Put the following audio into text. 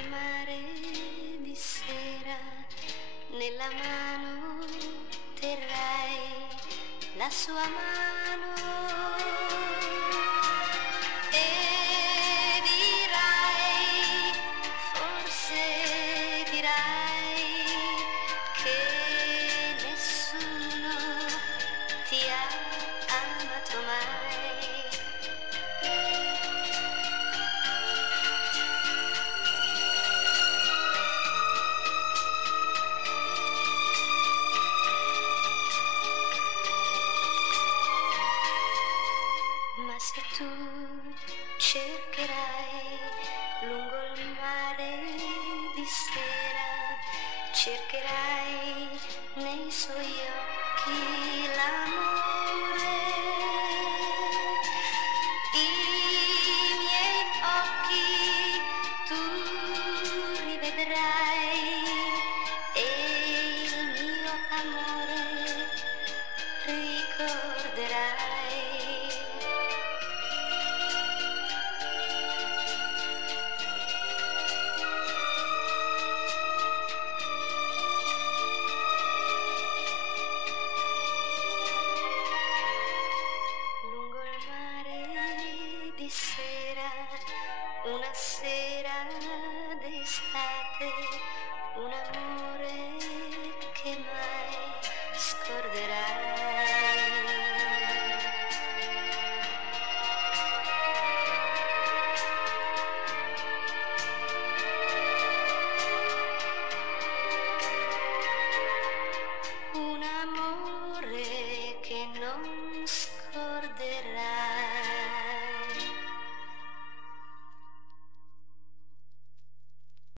il mare di sera, nella mano terrai la sua mano e dirai, forse dirai che nessuno ti ha amato mai. Ma se tu cercherai lungo il mare di sera, cercherai nei suoi occhi l'amore, i miei occhi tu rivedrai e il mio amore ricorderai. Sera, una sera d'estate,